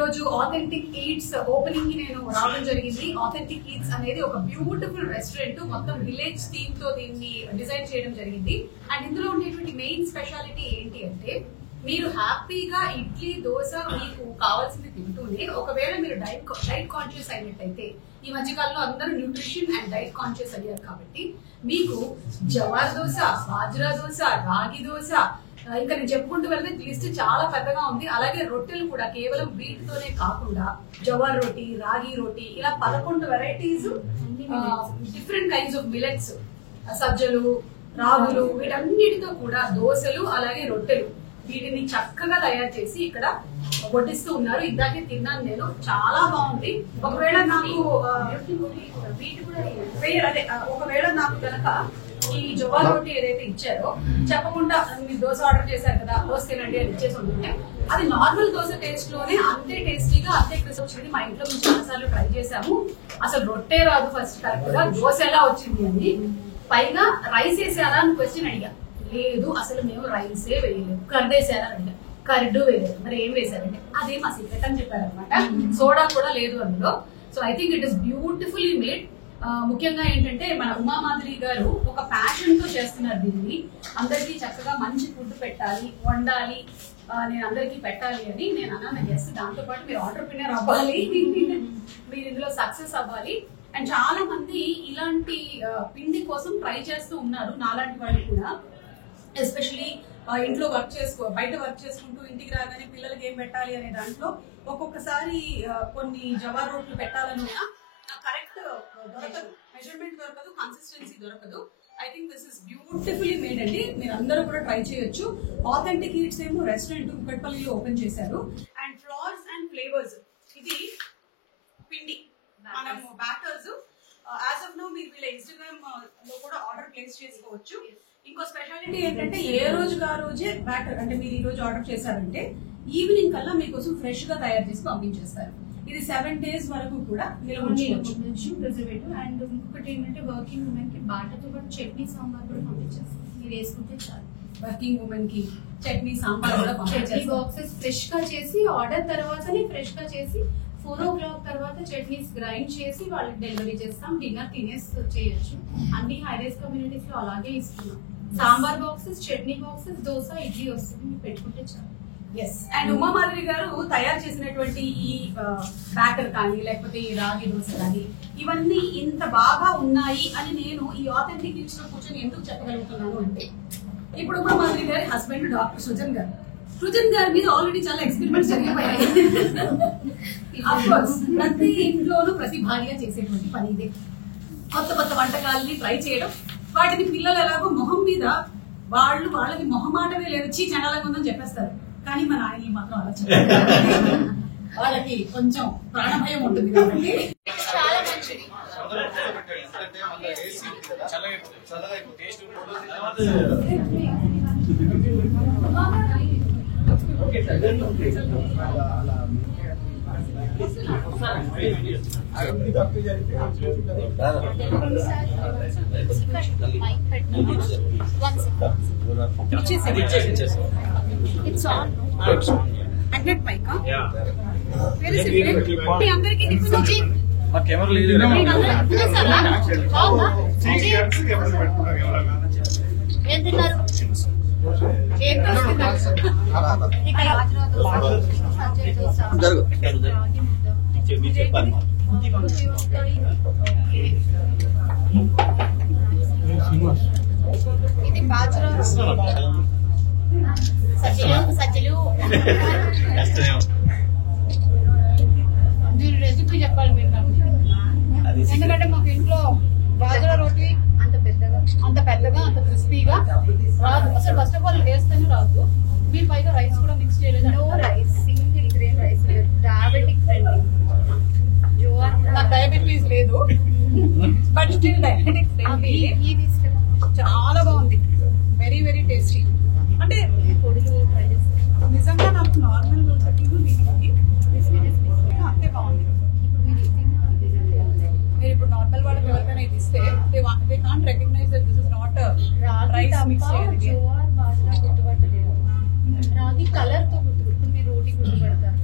రోజు authentic eats opening కి నేను రావడం జరిగింది. ఆథెంటిక్ ఈట్స్ అనేది ఒక బ్యూటిఫుల్ రెస్టారెంట్, మొత్తం విలేజ్ థీమ్ తో దీన్ని డిజైన్ చేయడం జరిగింది. అండ్ ఇందులో ఉండేటువంటి మెయిన్ స్పెషాలిటీ ఏంటి అంటే, మీరు హ్యాపీగా ఇడ్లీ దోశ మీకు కావాల్సింది తింటూనే, ఒకవేళ మీరు డైట్ కాన్షియస్ అయినట్టయితే, ఈ మధ్యకాలంలో అందరూ న్యూట్రిషన్ అండ్ డైట్ కాన్షియస్ అయ్యారు కాబట్టి, మీకు జవార్ దోశ, బాజ్రా దోశ, రాగి దోశ, ఇంకా నేను చెప్పుకుంటూ వెళ్తే లిస్ట్ చాలా పెద్దగా ఉంది. అలాగే రొట్టెలు కూడా కేవలం వీట్ తోనే కాకుండా జవార్ రోటీ, రాగి రోటీ, ఇలా 11 varieties, different kinds of millets, సజ్జలు, రాగులు, వీటన్నిటితో కూడా దోశలు అలాగే రొట్టెలు, వీటిని చక్కగా తయారు చేసి ఇక్కడ వడ్డిస్తూ ఉన్నారు. ఇందాకే తిన్నాను నేను, చాలా బాగుంది. ఒకవేళ నాకు ఒకవేళ నాకు కనుక ఈ జవార్ రోటీ ఏదైతే ఇచ్చారో చెప్పకుండా మీరు దోశ ఆర్డర్ చేశారు కదా, దోశ తినండి అని ఇచ్చేసి ఉంటుంటే, అది నార్మల్ దోశ టేస్ట్ లోనే అంతే టేస్టీగా అంతే క్రిస్ప్ వచ్చింది. మా ఇంట్లో మేము చాలాసార్లు ట్రై చేసాము. అసలు రొట్టె రాదు ఫస్ట్ కరెక్ట్ గా, దోశ ఎలా వచ్చింది అని. పైగా రైస్ వేసారా అని క్వశ్చన్ అడిగా, లేదు అసలు మేము రైసే వేయలేదు. కర్డ్ వేసారా అని అడిగా, కర్డ్ వేయలేదు. మరి ఏం వేసారంటే అదే మా సీక్రెట్ అని చెప్పారనమాట. సోడా కూడా లేదు అందులో. So I think it is beautifully made. ముఖ్యంగా ఏంటంటే మన ఉమామాధురి గారు ఒక ప్యాషన్ తో చేస్తున్నారు దీన్ని. అందరికీ చక్కగా మంచి ఫుడ్ పెట్టాలి, వండాలి, నేను అందరికీ పెట్టాలి అని నేను అన్నాను. ఎస్, దాంతో పాటు మీరు ఆంటర్‌ప్రెన్యూర్ అవ్వాలి, మీరు ఇందులో సక్సెస్ అవ్వాలి. అండ్ చాలా మంది ఇలాంటి పిండి కోసం ట్రై చేస్తూ ఉన్నారు, నాలాంటి వాళ్ళు కూడా. ఎస్పెషలీ ఇంట్లో బయట వర్క్ చేసుకుంటూ ఇంటికి రాగానే పిల్లలకి ఏం పెట్టాలి అనే దాంట్లో ఒక్కొక్కసారి కొన్ని జవార్ రోట్లు పెట్టాలని కరెక్ట్ దొరకదు, మెజర్మెంట్ దొరకదు, కన్సిస్టెన్సీ దొరకదు. I think this is beautifully made అండి. మీరు అందరూ కూడా ట్రై చేయొచ్చు. ఆథెంటిక్ ఈట్స్ ఏమో రెస్టారెంట్ కుకట్పల్లిలో ఓపెన్ చేశారు. అండ్ ఫ్లవర్స్ అండ్ ఫ్లేవర్స్, ఇది పిండి మనము బ్యాటర్స్ యాజ్ ఆఫ్ నౌ మీరు వీళ్ళ ఇన్స్టాగ్రామ్ లో కూడా ఆర్డర్ ప్లేస్ చేసుకోవచ్చు. ఇంకో స్పెషాలిటీ ఏంటంటే, ఏ రోజుకి ఆ రోజే బ్యాటర్, అంటే మీరు ఈ రోజు ఆర్డర్ చేశారంటే ఈవినింగ్ కల్లా మీకోసం ఫ్రెష్ గా తయారు చేసి పంపించేస్తారు. ఇది 7 days వరకు కూడా నిల్వ ఉంచుకోవచ్చు, ప్రిజర్వేటివ్. అండ్ ఇంకొకటి ఏంటంటే, వర్కింగ్ ఉమెన్ కి బాటతో పాటు చట్నీ సాంబార్ కూడా పంపించేస్తారు. మీరు వేసుకుంటే చాలు. వర్కింగ్ ఉమెన్ కి చట్నీ సాంబార్ కూడా పంపించేస్తారు. బాక్సెస్ ఫ్రెష్ గా చేసి ఆర్డర్ తర్వాతనే ఫ్రెష్ గా చేసి 4 o'clock తర్వాత చట్నీస్ గ్రైండ్ చేసి వాళ్ళకి డెలివరీ చేస్తాం. డిన్నర్ తినేసి చేయొచ్చు. అన్ని హైరైస్ కమ్యూనిటీస్ లో అలాగే ఇస్తున్నాం. సాంబార్ బాక్సెస్, చట్నీ బాక్సెస్, దోశ, ఇడ్లీ వస్తుంది, మీరు పెట్టుకుంటే చాలు. ఎస్. అండ్ ఉమామాధురి గారు తయారు చేసినటువంటి ఈ బ్యాటర్ కానీ, లేకపోతే ఈ రాగి దోశ కానీ, ఇవన్నీ ఇంత బాగా ఉన్నాయి అని నేను ఈ ఆథెంటిక్ ఈట్స్ లో కూర్చొని ఎందుకు చెప్పగలుగుతున్నాను అంటే, ఇప్పుడు ఉమామాధురి గారి హస్బెండ్ డాక్టర్ సృజన్ గారు, సృజన్ గారి మీద ఆల్రెడీ చాలా ఎక్స్పెరిమెంట్స్ జరిగిపోయాయి. అఫ్కోర్స్ ప్రతి ఇంట్లోనూ ప్రతి భార్య చేసేటువంటి పని ఇదే, కొత్త కొత్త వంటకాలని ట్రై చేయడం. వాటిని పిల్లలు ఎలాగో మొహం మీద వాళ్ళకి మొహమాటమే లేదు, చీ చండాలంగా ఉందని చెప్పేస్తారు. కానీ మన ఆయనలు మాత్రం అలా చెప్పారు, వాళ్ళకి కొంచెం ప్రాణభయం ఉంటుంది కాబట్టి చాలా మంచిది. It's on. Magnet mic, huh? Yeah. Where is it? మీ అందరికి టిఫిన్ వచ్చి మా కెమెరా లేదు. ఏం తిన్నారు? ఏం తిన్నారు? ఇక్కడ చెప్పాలి. ఇది బాజ్రా సజ్జలు. మీరు రెసిపీ చెప్పాలి మీరు, ఎందుకంటే మాకు ఇంట్లో బాజ్రా రోటీ అంత పెద్దగా అంత క్రిస్పీగా రాదు అసలు. ఫస్ట్ ఆఫ్ ఆల్ వేస్తేనే రాదు. మీరు పైగా రైస్ కూడా మిక్స్ చేయలేదు. No rice, single grain rice. Diabetic friendly. నాకు డయాబెటీస్ లేదు, బట్ స్టిల్ డయాబెటిక్ ఫ్రెండ్లీ. చాలా బాగుంది, వెరీ వెరీ టేస్టీ. అంటే నిజంగా నాకు నార్మల్ అంతే బాగుంది. మీరు ఇప్పుడు నార్మల్ వాళ్ళకి ఎవరికైనా ఇది ఇస్తే they can't recognise that this is not rice mix. Ragi colour తో గుర్తుపెట్టుకుని మీరు రోటీ గుర్తుపడతారు.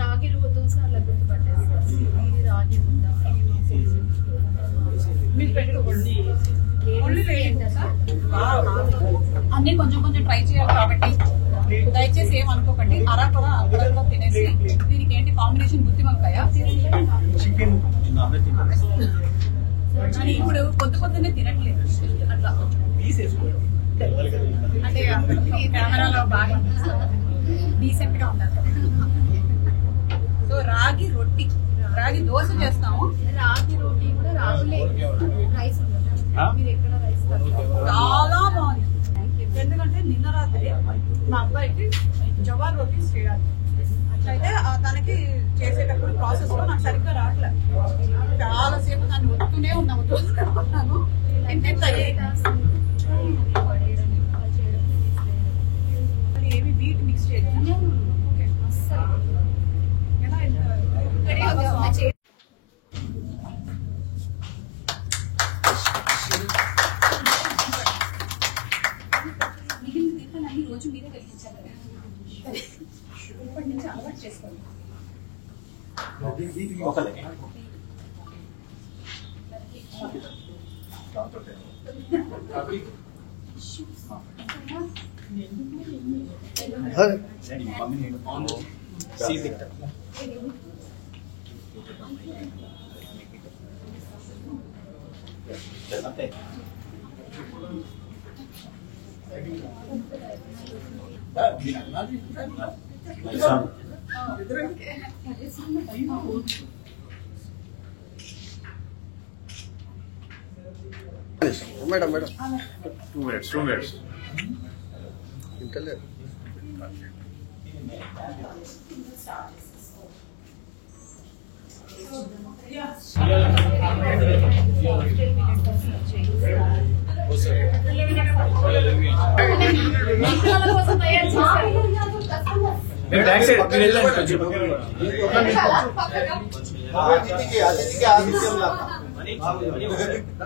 రాగి దోశ అలా గుర్తుపట్టేస్తారు. ఇది రాగి ముద్ద, మీరు పెట్టుకోండి. అన్ని కొంచెం కొంచెం ట్రై చేయాలి కాబట్టి దయచేసి ఏమనుకోకండి. అరకొర అక్కడ తినేసి దీనికి ఏంటి కాంబినేషన్ గుత్తి వంకాయ అని ఇప్పుడు పొద్దునే తినట్లేదు అట్లా అంటే కెమెరాలో బాగా డీసెంట్ గా ఉంటారు. సో రాగి రొట్టి, రాగి దోశ చేస్తాము. రాగి రోటీ కూడా రాగులే రైస్ మీరు ఎక్కడ రైస్ చాలా బాగుంది. ఎందుకంటే నిన్న రాత్రి మా అబ్బాయికి జవార్ రోటీస్ చేయాలి. అట్లయితే దానికి చేసేటప్పుడు ప్రాసెస్ లో నాకు సరిగ్గా రావట్లేదు. చాలా సేపు దాన్ని వస్తూనే ఉన్నాను. ఏమి వీట్ మిక్స్ చేయలేదు. మిగిలిన దీపాలు అన్ని రోజు మీరే వెలిగించాలి కదా, ఇప్పటి నుంచి అలవాటు చేసుకోండి. మేడం 2 minutes ఇంటలే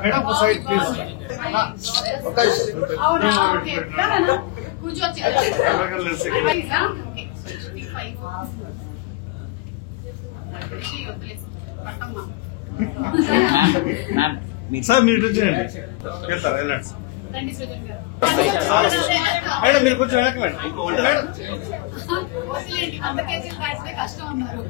మేడం సైడ్ ప్లీజ్ కూర్చోవచ్చు. సార్ మీరు వచ్చేయండి వెళ్తారా వెళ్ళండి మేడం మీరు కొంచెం వెనక్కి మేడం కష్టం ఉన్నారు.